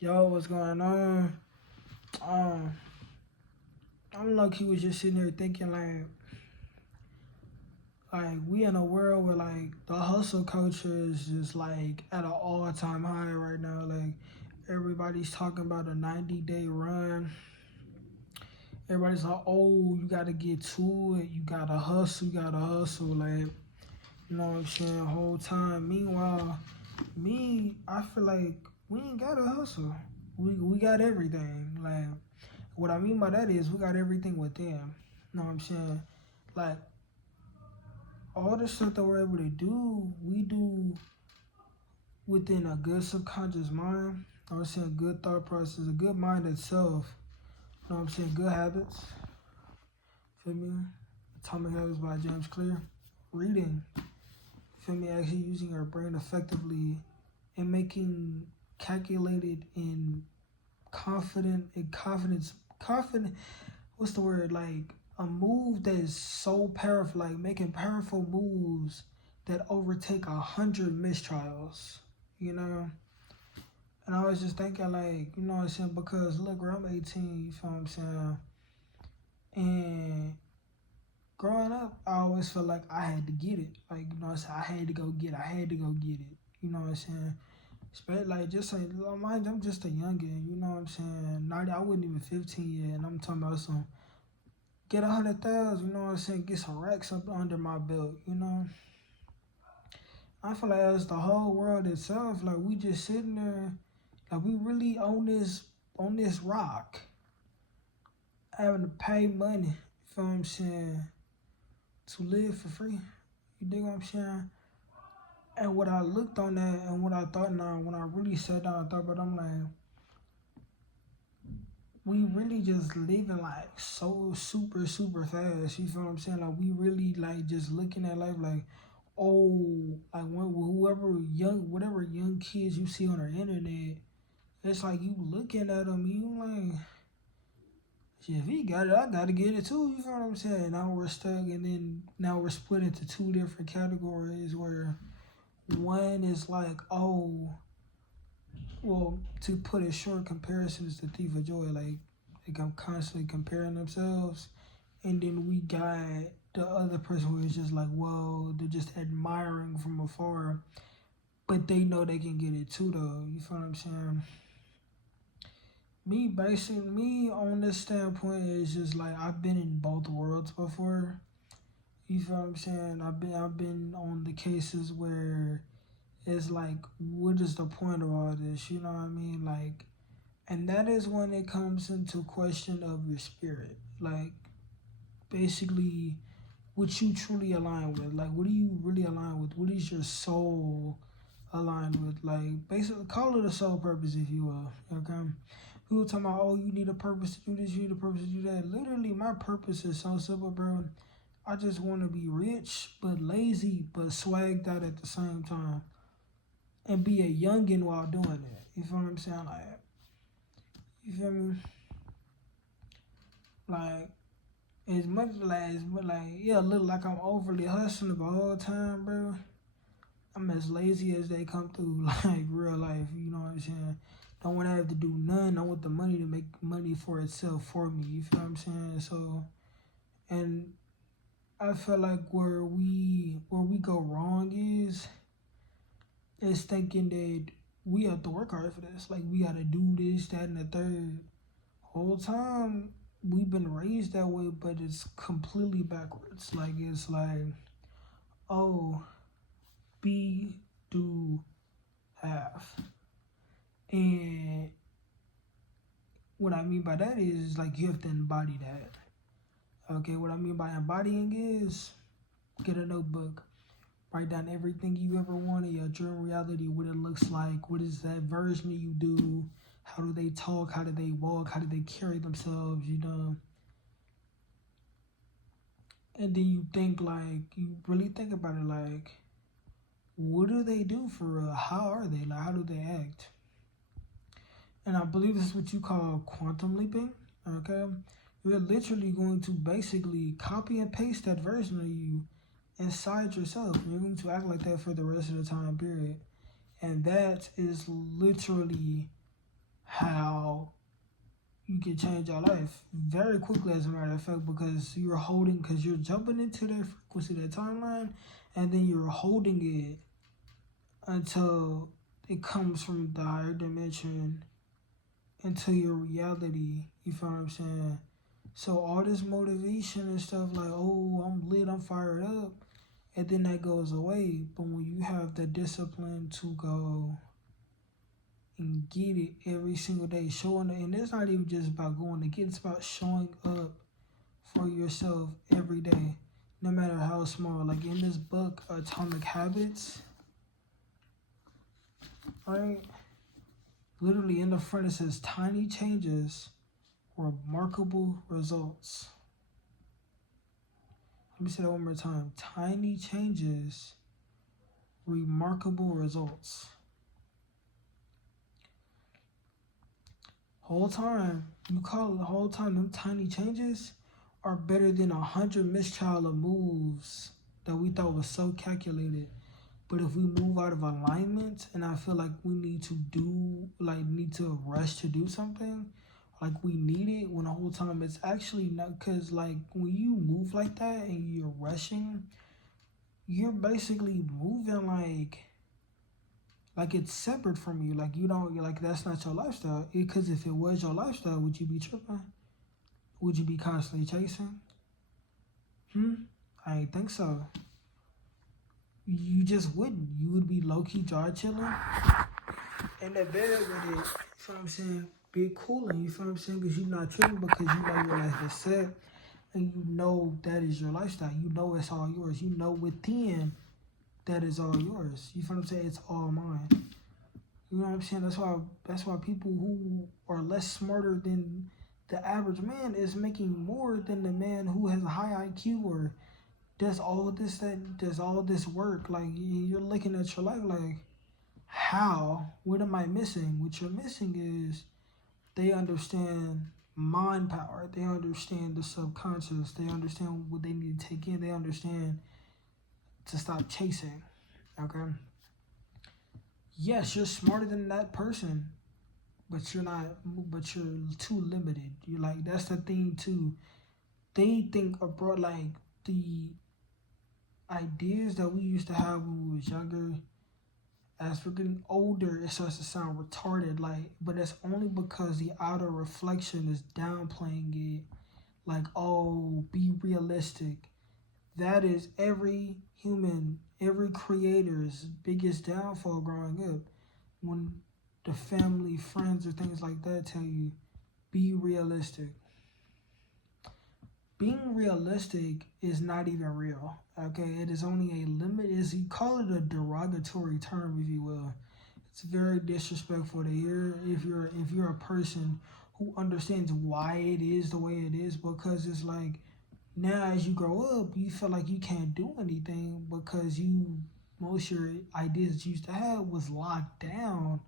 Yo, what's going on? Um, I'm low-key was just sitting here thinking like we in a world where like the hustle culture is just like at an all-time high right now. Like everybody's talking about a 90-day run. Everybody's like, oh, you gotta get to it. You gotta hustle. You gotta hustle. Like, you know what I'm saying? Whole time. Meanwhile, I feel like we ain't gotta hustle. We got everything. Like, what I mean by that is we got everything within. You know what I'm saying? Like all the stuff that we're able to do, we do within a good subconscious mind. You know what I'm saying? Good thought process, a good mind itself. You know what I'm saying? Good habits. Feel me? Atomic Habits by James Clear. Reading. Feel me? Actually using your brain effectively and making calculated and confident, what's the word, like a move that is so powerful, like making powerful moves that overtake 100 mistrials, you know. And I was just thinking, like, you know what I'm saying, because look, I'm 18, you feel what I'm saying, and growing up I always felt like I had to get it, like, you know what I'm saying, I had to go get it, you know what I'm saying. Like, just like, I'm just a youngin, you know what I'm saying. Not, I wasn't even 15 yet, and I'm talking about some get 100,000, you know what I'm saying, get some racks up under my belt, you know. I feel like as the whole world itself, like we just sitting there, like we really on this rock, having to pay money, you feel what I'm saying, to live for free. You dig what I'm saying? And what I looked on that and what I thought now, when I really sat down and thought about it, I'm like, we really just living like so super fast. You feel what I'm saying? Like we really like just looking at life like, oh, like whatever young kids you see on the internet, it's like you looking at them, you like, shit, if he got it, I gotta get it too. You feel what I'm saying? Now we're stuck, and then now we're split into two different categories where one is like, oh, well, to put it short, comparison is the thief of joy. Like I'm constantly comparing themselves, and then we got the other person who is just like, whoa, they're just admiring from afar, but they know they can get it too, though. You feel what I'm saying? Me on this standpoint is just like I've been in both worlds before. You feel what I'm saying? I've been on the cases where it's like, what is the point of all this? You know what I mean? Like, and that is when it comes into question of your spirit. Like, basically, what you truly align with. Like, what do you really align with? What is your soul aligned with? Like, basically, call it a soul purpose, if you will. Okay? People talking about, oh, you need a purpose to do this, you need a purpose to do that. Literally, my purpose is so simple, bro. I just want to be rich, but lazy, but swagged out at the same time. And be a youngin' while doing it. You feel what I'm saying? Like, you feel me? Like, as much like, yeah, look like I'm overly hustling the whole time, bro. I'm as lazy as they come through, like real life. You know what I'm saying? Don't want to have to do none. I want the money to make money for itself for me. You feel what I'm saying? So, and I feel like where we go wrong is thinking that we have to work hard for this. Like we gotta do this, that, and the third. Whole time we've been raised that way, but it's completely backwards. Like it's like, oh, be, do, have. And what I mean by that is like you have to embody that. Okay, what I mean by embodying is get a notebook, write down everything you ever wanted, your dream reality, what it looks like, what is that version of you do, how do they talk, how do they walk, how do they carry themselves, you know. And then you think like, you really think about it like, what do they do for real? How are they? Like, how do they act? And I believe this is what you call quantum leaping. Okay, you're literally going to basically copy and paste that version of you inside yourself. You're going to act like that for the rest of the time period. And that is literally how you can change your life very quickly, as a matter of fact, because you're jumping into that frequency, that timeline, and then you're holding it until it comes from the higher dimension into your reality. You feel what I'm saying? So all this motivation and stuff like, oh, I'm lit, I'm fired up, and then that goes away. But when you have the discipline to go and get it every single day, showing it, and it's not even just about going to get, it's about showing up for yourself every day, no matter how small. Like in this book, Atomic Habits, right? Literally in the front it says tiny changes, remarkable results. Let me say that one more time. Tiny changes, remarkable results. Whole time, you call it the whole time, them tiny changes are better than 100 mistrial of moves that we thought was so calculated. But if we move out of alignment, and I feel like we need to rush to do something, like we need it, when the whole time it's actually not, because like when you move like that and you're rushing, you're basically moving like it's separate from you. Like you don't, like that's not your lifestyle. Because if it was your lifestyle, would you be tripping? Would you be constantly chasing? I ain't think so. You just wouldn't. You would be low-key dry chilling in the bed with it. You know what I'm saying? Be cooling. You feel what I'm saying? Because you're not tripping, because you know your life is set, and you know that is your lifestyle. You know it's all yours. You know within that is all yours. You feel what I'm saying? It's all mine. You know what I'm saying? That's why people who are less smarter than the average man is making more than the man who has a high IQ or does all this work. Like you're looking at your life like, how? What am I missing? What you're missing is they understand mind power. They understand the subconscious. They understand what they need to take in. They understand to stop chasing. Okay? Yes, you're smarter than that person, but you're not. But you're too limited. You're like, that's the thing too. They think abroad, like the ideas that we used to have when we was younger. As we're getting older, it starts to sound retarded. Like, but it's only because the outer reflection is downplaying it. Like, oh, be realistic. That is every human, every creator's biggest downfall growing up. When the family, friends, or things like that tell you, be realistic. Being realistic is not even real. Okay, it is only a limit. You call it a derogatory term, if you will. It's very disrespectful to hear if you're a person who understands why it is the way it is, because it's like now as you grow up, you feel like you can't do anything because most of your ideas that you used to have was locked down,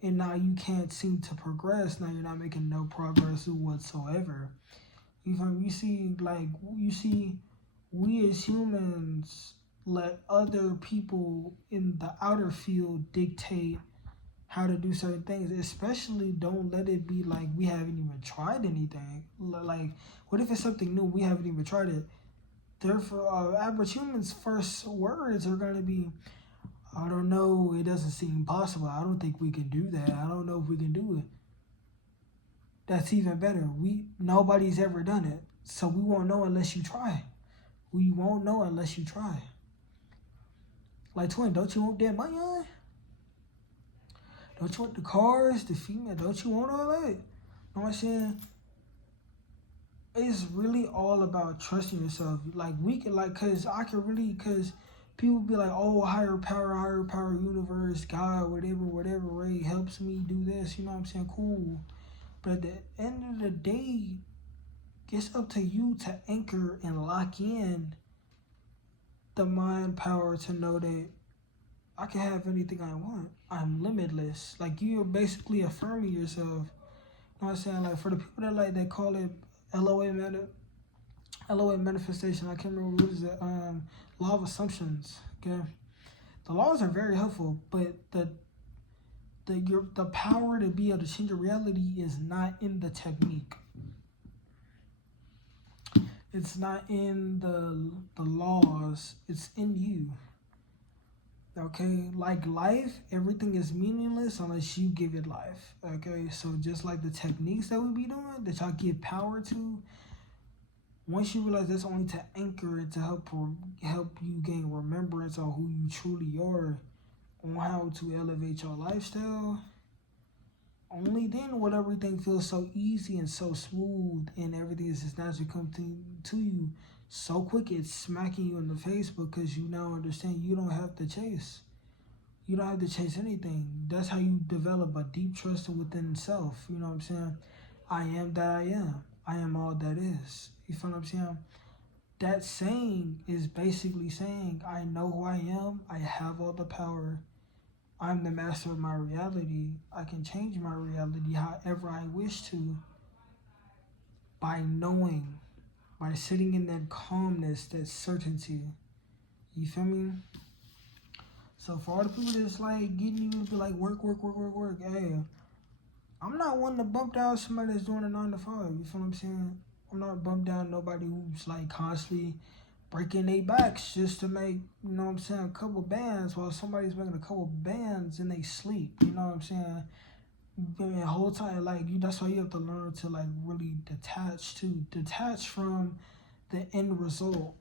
and now you can't seem to progress. Now you're not making no progress whatsoever. You see, we as humans let other people in the outer field dictate how to do certain things. Especially don't let it be like we haven't even tried anything. Like, what if it's something new, we haven't even tried it? Therefore, average humans' first words are going to be, I don't know, it doesn't seem possible. I don't think we can do that. I don't know if we can do it. That's even better. Nobody's ever done it, so we won't know unless you try. We won't know unless you try. Like, twin, don't you want that money on? Don't you want the cars, the female? Don't you want all that? You know what I'm saying? It's really all about trusting yourself. Like, cause people be like, oh, higher power, universe, God, whatever, Ray helps me do this. You know what I'm saying? Cool. But at the end of the day, it's up to you to anchor and lock in the mind power to know that I can have anything I want. I'm limitless. Like, you're basically affirming yourself. You know what I'm saying? Like, for the people that call it LOA manifestation, I can't remember what is it, law of assumptions. Okay, the laws are very helpful, but The power to be able to change your reality is not in the technique. It's not in the laws. It's in you. Okay, like life, everything is meaningless unless you give it life. Okay, so just like the techniques that we be doing, that y'all give power to, once you realize that's only to anchor it to help you gain remembrance on who you truly are, on how to elevate your lifestyle, only then will everything feel so easy and so smooth, and everything is just naturally coming to you so quick. It's smacking you in the face because you now understand you don't have to chase. You don't have to chase anything. That's how you develop a deep trust within self. You know what I'm saying? I am that I am. I am all that is. You feel what I'm saying? That saying is basically saying, I know who I am. I have all the power. I'm the master of my reality. I can change my reality however I wish to by knowing, by sitting in that calmness, that certainty. You feel me? So for all the people that's like getting you to be like work, hey, I'm not one to bump down somebody that's doing a 9 to 5. You feel what I'm saying? I'm not bump down nobody who's like constantly breaking their backs just to make, you know what I'm saying, a couple bands while somebody's making a couple bands and they sleep. You know what I'm saying? The whole time, like that's why you have to learn to like really detach from the end result,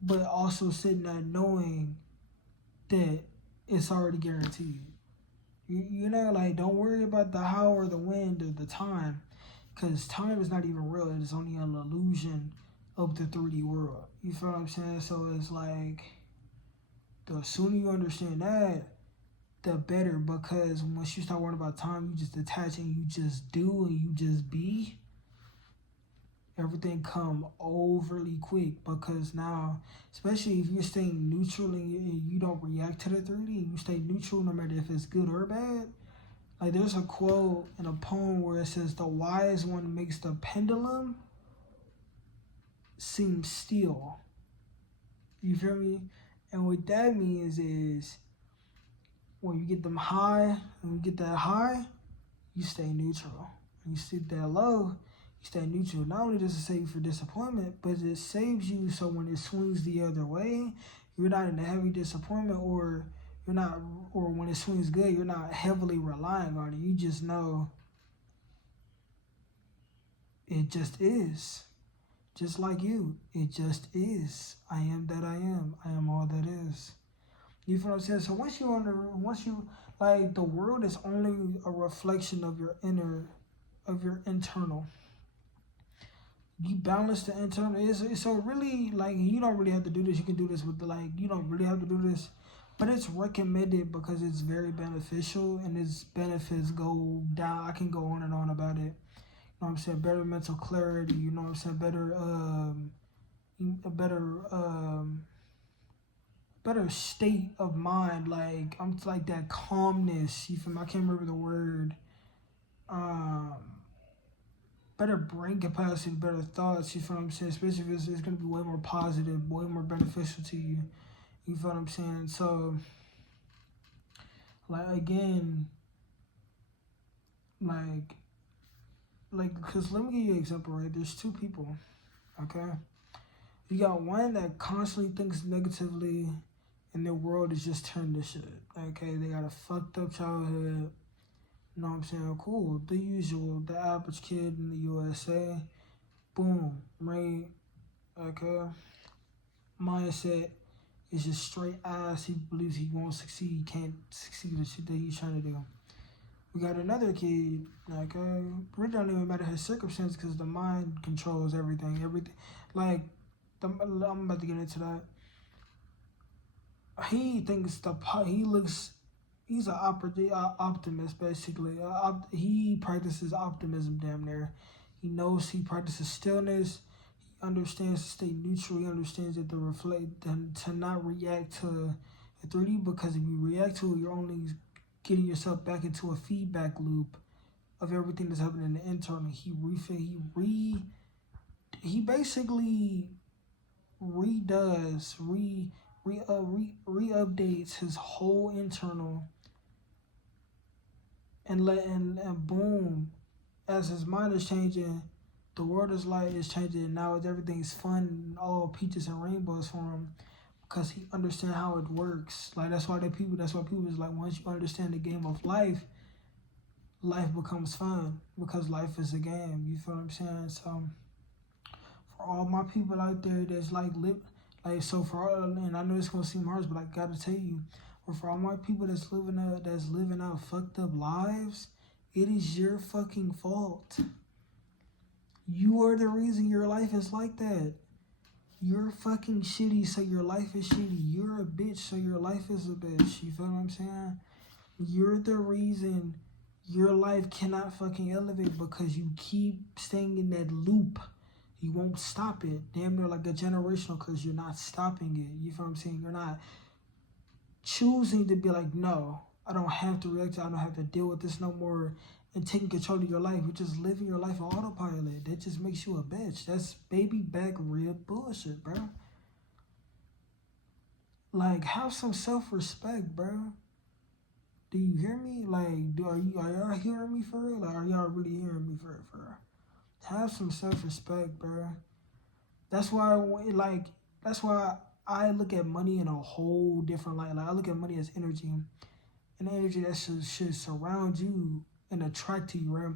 but also sitting there knowing that it's already guaranteed. You know, like don't worry about the how or the when or the time, because time is not even real. It is only an illusion of the 3D world. You feel what I'm saying? So it's like the sooner you understand that, the better, because once you start worrying about time, you just detach and you just do and you just be. Everything come overly quick because now, especially if you're staying neutral and you don't react to the 3D, you stay neutral no matter if it's good or bad. Like there's a quote in a poem where it says, "The wise one makes the pendulum seem still." You feel me? And what that means is when you get them high, when you get that high, you stay neutral. When you sit that low, you stay neutral. Not only does it save you for disappointment, but it saves you so when it swings the other way, you're not in a heavy disappointment, or you're not, or when it swings good, you're not heavily relying on it. You just know it just is. Just like you, it just is. I am that I am. I am all that is. You feel what I'm saying? So once you like, the world is only a reflection of your internal. You balance the internal. So really, like, you don't really have to do this. You can do this with you don't really have to do this, but it's recommended because it's very beneficial and its benefits go down. I can go on and on about it. You know what I'm saying? Better mental clarity. You know what I'm saying? Better state of mind. Like I'm like that calmness. You feel me? I can't remember the word. Better brain capacity, better thoughts. You feel what I'm saying? Especially if it's gonna be way more positive, way more beneficial to you. You feel what I'm saying? So, like again, like because let me give you an example, right? There's two people, okay? You got one that constantly thinks negatively and their world is just turned to shit, okay? They got a fucked up childhood, you know what I'm saying? Cool, the usual, the average kid in the USA, boom, right? Okay? Mindset is just straight ass. He believes he won't succeed, he can't succeed the shit that he's trying to do. We got another kid, like, really don't even matter his circumstance because the mind controls everything. Like, I'm about to get into that. He thinks he's an optimist, basically. He practices optimism damn near. He knows he practices stillness. He understands to stay neutral. He understands that to not react to the 3D, because if you react to it, you're only getting yourself back into a feedback loop of everything that's happening in the internal. He basically re-updates his whole internal and boom, as his mind is changing, the world is changing, and now everything's fun and all peaches and rainbows for him because he understand how it works. Like that's why people is like, once you understand the game of life, life becomes fun because life is a game. You feel what I'm saying? So for all my people out there that's like live, like, so for all, and I know it's gonna seem harsh, but I gotta tell you, but for all my people that's living out fucked up lives, it is your fucking fault. You are the reason your life is like that. You're fucking shitty, so your life is shitty. You're a bitch, so your life is a bitch. You feel what I'm saying? You're the reason your life cannot fucking elevate because you keep staying in that loop. You won't stop it. Damn near like a generational curse. You're not stopping it. You feel what I'm saying? You're not choosing to be like, no, I don't have to react to it. I don't have to deal with this no more, and taking control of your life. You're just living your life on autopilot. That just makes you a bitch. That's baby back rib bullshit, bro. Like, have some self-respect, bro. Do you hear me? Like, are y'all hearing me for real? Like, are y'all really hearing me for real? Have some self-respect, bro. That's why, that's why I look at money in a whole different light. Like, I look at money as energy, and energy that should surround you and attract to you, right?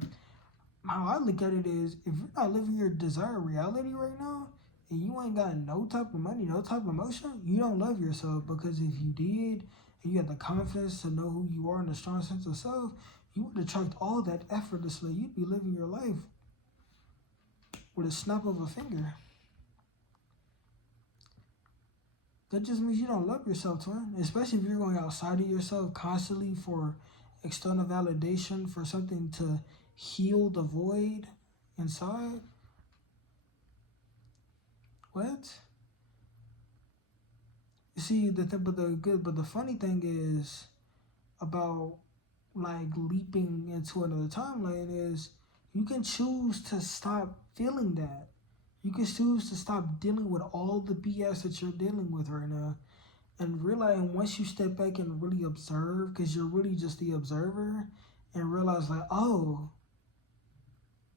How I look at it is, if you're not living your desired reality right now, and you ain't got no type of money, no type of emotion, you don't love yourself. Because if you did, and you had the confidence to know who you are and a strong sense of self, you would attract all that effortlessly. You'd be living your life with a snap of a finger. That just means you don't love yourself, twin. Especially if you're going outside of yourself constantly for external validation, for something to heal the void inside. What? You see, but the funny thing is about like leaping into another timeline is you can choose to stop feeling that. You can choose to stop dealing with all the BS that you're dealing with right now, and realize, once you step back and really observe, because you're really just the observer, and realize like, oh,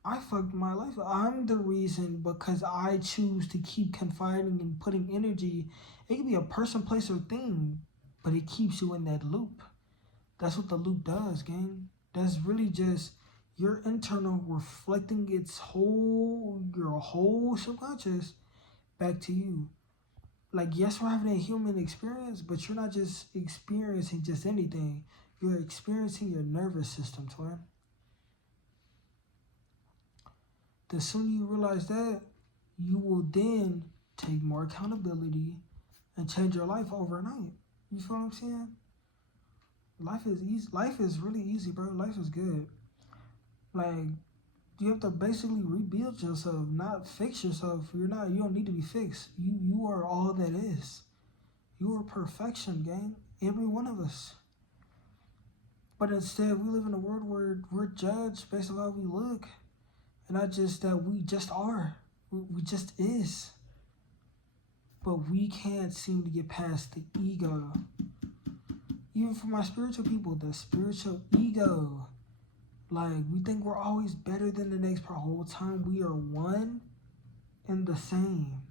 I fucked my life. I'm the reason because I choose to keep confiding and putting energy. It could be a person, place, or thing, but it keeps you in that loop. That's what the loop does, gang. That's really just your internal reflecting your whole subconscious back to you. Like, yes, we're having a human experience, but you're not just experiencing just anything. You're experiencing your nervous system, twin. The sooner you realize that, you will then take more accountability and change your life overnight. You feel what I'm saying? Life is easy. Life is really easy, bro. Life is good. Like, you have to basically rebuild yourself, not fix yourself. You don't need to be fixed. You are all that is. You are perfection, gang. Every one of us. But instead, we live in a world where we're judged based on how we look. And not just that, we just are. We just is. But we can't seem to get past the ego. Even for my spiritual people, the spiritual ego. Like, we think we're always better than the next part. The whole time we are one and the same.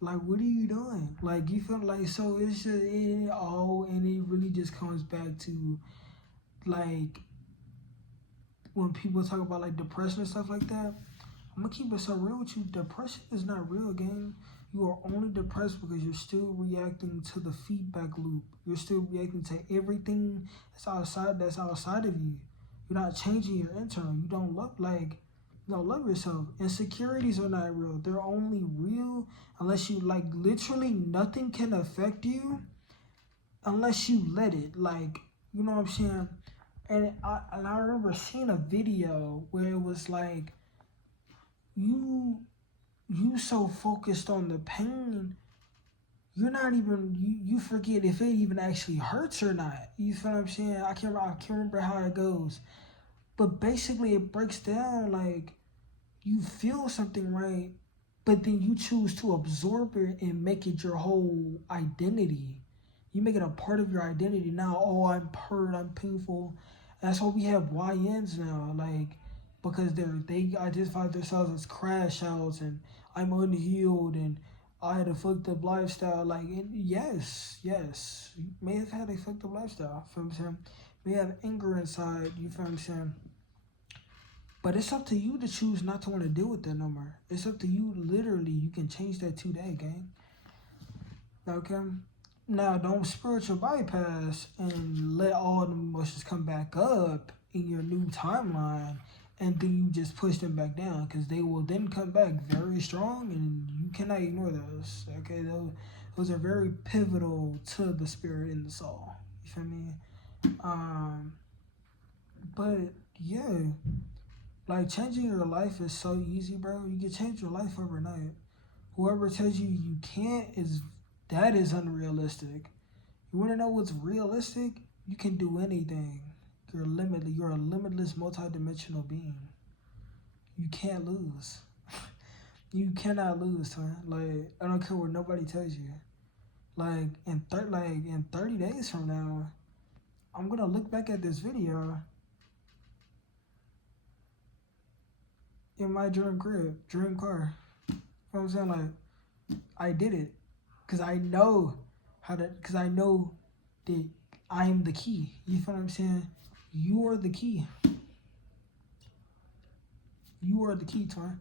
Like, what are you doing? Like, you feel like, so it's just, and it really just comes back to, like, when people talk about, like, depression and stuff like that, I'm gonna keep it so real with you. Depression is not real, gang. You are only depressed because you're still reacting to the feedback loop. You're still reacting to everything that's outside of you. You're not changing your internal. You don't love yourself. Insecurities are not real. They're only real unless you, like, literally nothing can affect you unless you let it. Like, you know what I'm saying? And I remember seeing a video where it was like, you so focused on the pain, you're not even, you forget if it even actually hurts or not. You feel what I'm saying? I can't remember how it goes. But basically it breaks down like, you feel something, right? But then you choose to absorb it and make it your whole identity. You make it a part of your identity now. Oh, I'm hurt, I'm painful. That's why we have YNs now, like, because they identify themselves as crash outs and I'm unhealed and I had a fucked up lifestyle. Like, yes, you may have had a fucked up lifestyle. Feel what I'm saying? May have anger inside. You feel what I'm saying? But it's up to you to choose not to want to deal with that no more. It's up to you. Literally, you can change that today, gang. Okay. Now, don't spiritual bypass and let all the emotions come back up in your new timeline, and then you just push them back down, because they will then come back very strong, and you cannot ignore those. Okay, those are very pivotal to the spirit and the soul. You feel me? But yeah, like, changing your life is so easy, bro. You can change your life overnight. Whoever tells you you can't is unrealistic. You want to know what's realistic? You can do anything. You're limitless. You're a limitless, multidimensional being. You can't lose. You cannot lose, man. Like, I don't care what nobody tells you. Like, in 30 days from now, I'm gonna look back at this video in my dream crib, dream car. You know what I'm saying? Like, I did it. Because I know because I know that I am the key. You feel what I'm saying? You are the key. You are the key, Twin.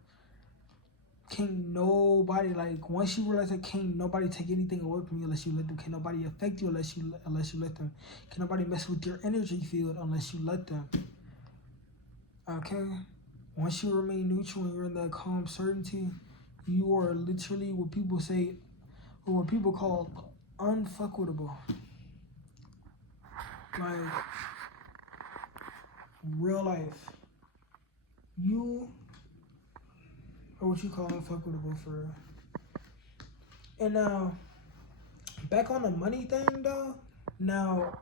Can't nobody, like, once you realize that, can't nobody take anything away from you unless you let them. Can't nobody affect you unless you let them. Can't nobody mess with your energy field unless you let them. Okay? Once you remain neutral and you're in that calm certainty, you are literally what people say, or what people call unfuckwittable. Like, real life. You are what you call unfuckwittable for real. And now, back on the money thing though, now,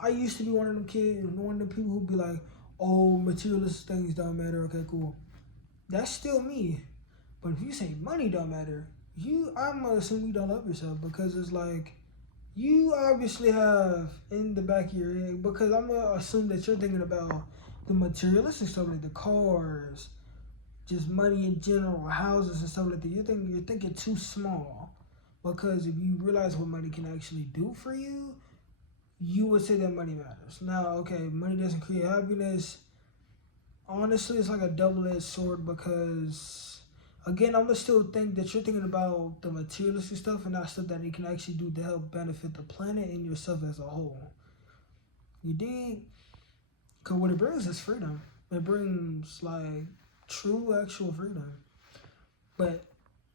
I used to be one of them kids, one of them people who'd be like, oh, materialistic things don't matter, okay, cool. That's still me. But if you say money don't matter, I'm gonna assume you don't love yourself, because it's like, you obviously have in the back of your head, because I'm gonna assume that you're thinking about the materialistic stuff, like the cars, just money in general, houses and stuff like that. You're thinking too small, because if you realize what money can actually do for you, you would say that money matters. Now, okay, money doesn't create happiness. Honestly, it's like a double-edged sword, because, again, I'm gonna still think that you're thinking about the materialistic stuff and not stuff that it can actually do to help benefit the planet and yourself as a whole. You dig? Because what it brings is freedom. It brings, like, true, actual freedom. But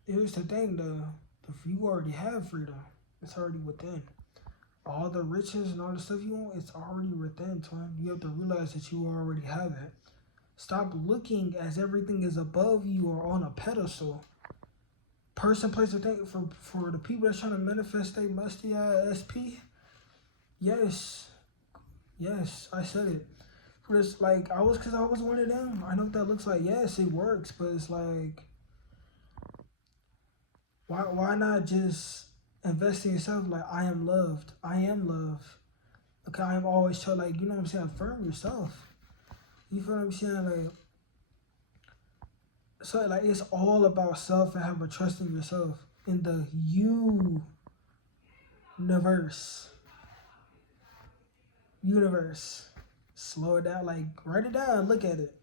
here's the thing, though. If you already have freedom, it's already within. All the riches and all the stuff you want, it's already within, twin. You have to realize that you already have it. Stop looking as everything is above you or on a pedestal. Person, place, or thing. For the people that's trying to manifest their musty SP, yes, I said it. For this, like, because I was one of them. I know what that looks like. Yes, it works, but it's like, why not just invest in yourself? Like, I am loved. I am love. Okay, I am always told, like, you know what I'm saying? Affirm yourself. You feel what I'm saying? Like, so, like, it's all about self and having trust in yourself. In the universe. Slow it down. Like, write it down. Look at it.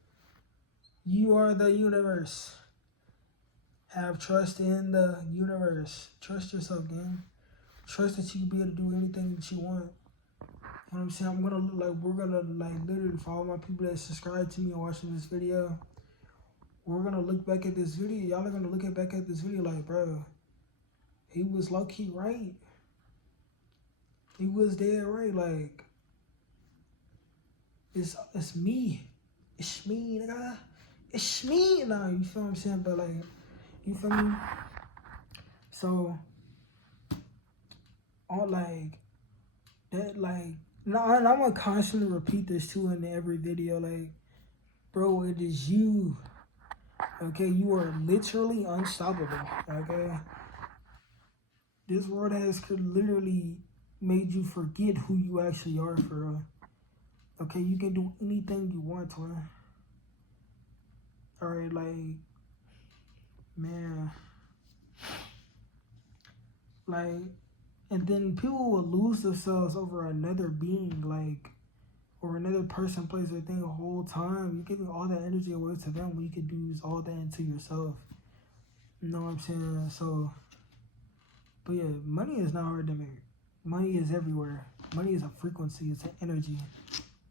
You are the universe. Have trust in the universe. Trust yourself, gang. Trust that you can be able to do anything that you want. You know what I'm saying? We're gonna literally, for all my people that subscribe to me and watching this video, we're gonna look back at this video. Y'all are gonna look back at this video like, bro, he was low-key right. He was dead right. Like, it's me. It's me, nigga. It's me. Nah, you feel what I'm saying? But, like, you feel me? So, all like that, like, no, and I'm gonna constantly repeat this too in every video. Like, bro, it is you. Okay, you are literally unstoppable. Okay, this world has literally made you forget who you actually are for real. Okay, you can do anything you want, man. Alright, like, man. Like, and then people will lose themselves over another being, like, or another person, place, or thing the whole time. You're giving all that energy away to them when you could use all that into yourself. You know what I'm saying? So, but yeah, money is not hard to make. Money is everywhere. Money is a frequency. It's an energy.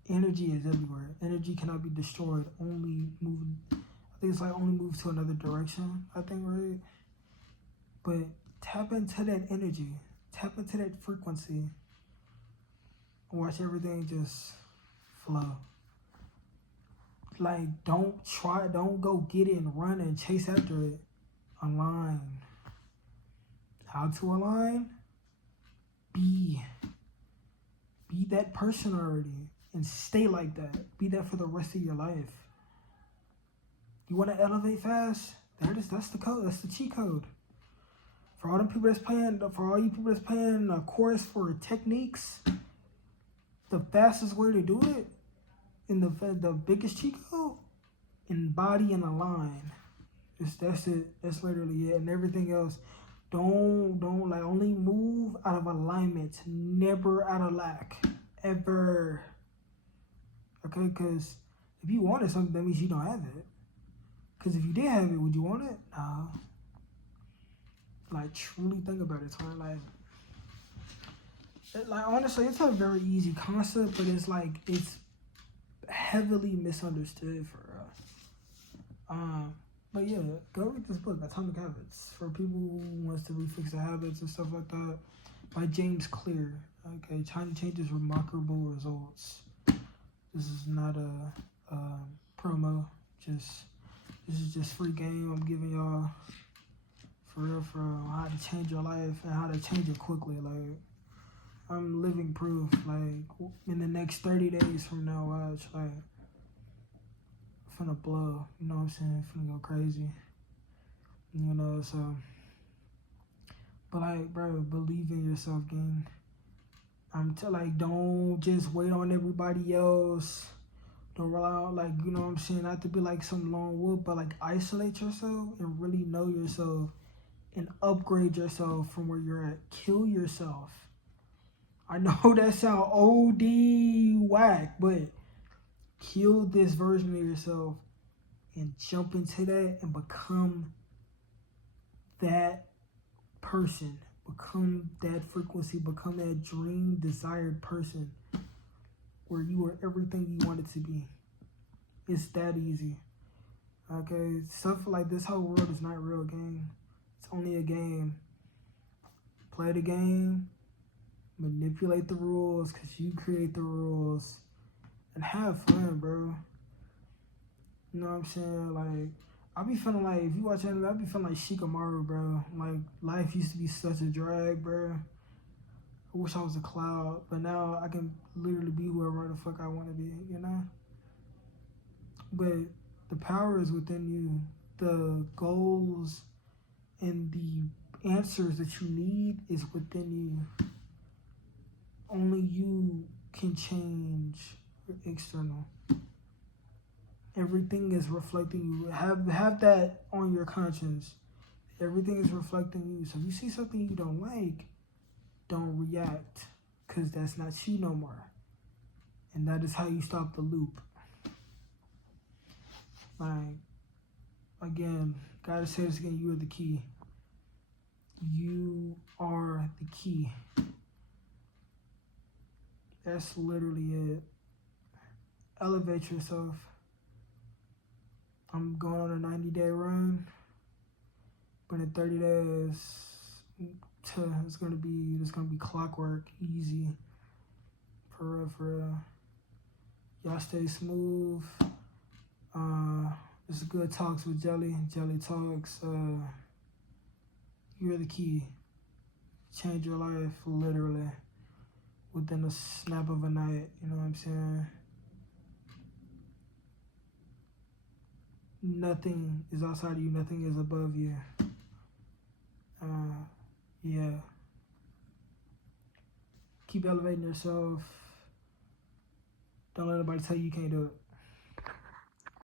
Energy is everywhere. Energy cannot be destroyed. Only move. I think it's like only move to another direction. I think, right? But tap into that energy. Tap into that frequency. Watch everything just flow. Like, don't go get it and run and chase after it. Align. How to align? Be that person already and stay like that. Be that for the rest of your life. You want to elevate fast? There it is. That's the code. That's the cheat code. For all you people that's paying a course for techniques, the fastest way to do it, and the biggest cheat code, embody and align. That's it. That's literally it. And everything else, don't like only move out of alignment, never out of lack, ever. Okay, because if you wanted something, that means you don't have it. Because if you did have it, would you want it? No. Like, truly think about it, twin. Like honestly, it's a very easy concept, but it's heavily misunderstood for us. But yeah, go read this book, Atomic Habits, for people who wants to refix their habits and stuff like that, by James Clear. Okay, China changes remarkable results. This is not a promo. This is just free game I'm giving y'all for real, how to change your life and how to change it quickly. Like, I'm living proof. Like, in the next 30 days from now, watch, like, finna blow. You know what I'm saying? Finna go crazy. You know, so. But like, bro, believe in yourself, gang. Don't just wait on everybody else. Don't rely on, like, you know what I'm saying? Not to be like some lone wolf, but like isolate yourself and really know yourself and upgrade yourself from where you're at. Kill yourself. I know that sound OD whack, but kill this version of yourself and jump into that and become that person. Become that frequency. Become that dream, desired person where you are everything you want it to be. It's that easy. Okay? Stuff like this whole world is not real, gang. It's only a game. Play the game. Manipulate the rules because you create the rules. And have fun, bro. You know what I'm saying? Like, I be feeling like, if you watch anime, I be feeling like Shikamaru, bro. Like, life used to be such a drag, bro. I wish I was a cloud, but now I can literally be whoever the fuck I want to be, you know? But the power is within you. The goals and the answers that you need is within you. Only you can change your external. Everything is reflecting you. Have that on your conscience. Everything is reflecting you. So if you see something you don't like, don't react, because that's not you no more. And that is how you stop the loop. Like, again, gotta say this again, you are the key. You are the key. That's literally it. Elevate yourself. I'm going on a 90-day run, but in 30 days, it's gonna be clockwork, easy, for real. Y'all stay smooth. This is Good Talks with Jelly Talks. You're the key. Change your life, literally, within a snap of a night. You know what I'm saying? Nothing is outside of you. Nothing is above you. Yeah. Keep elevating yourself. Don't let anybody tell you you can't do it.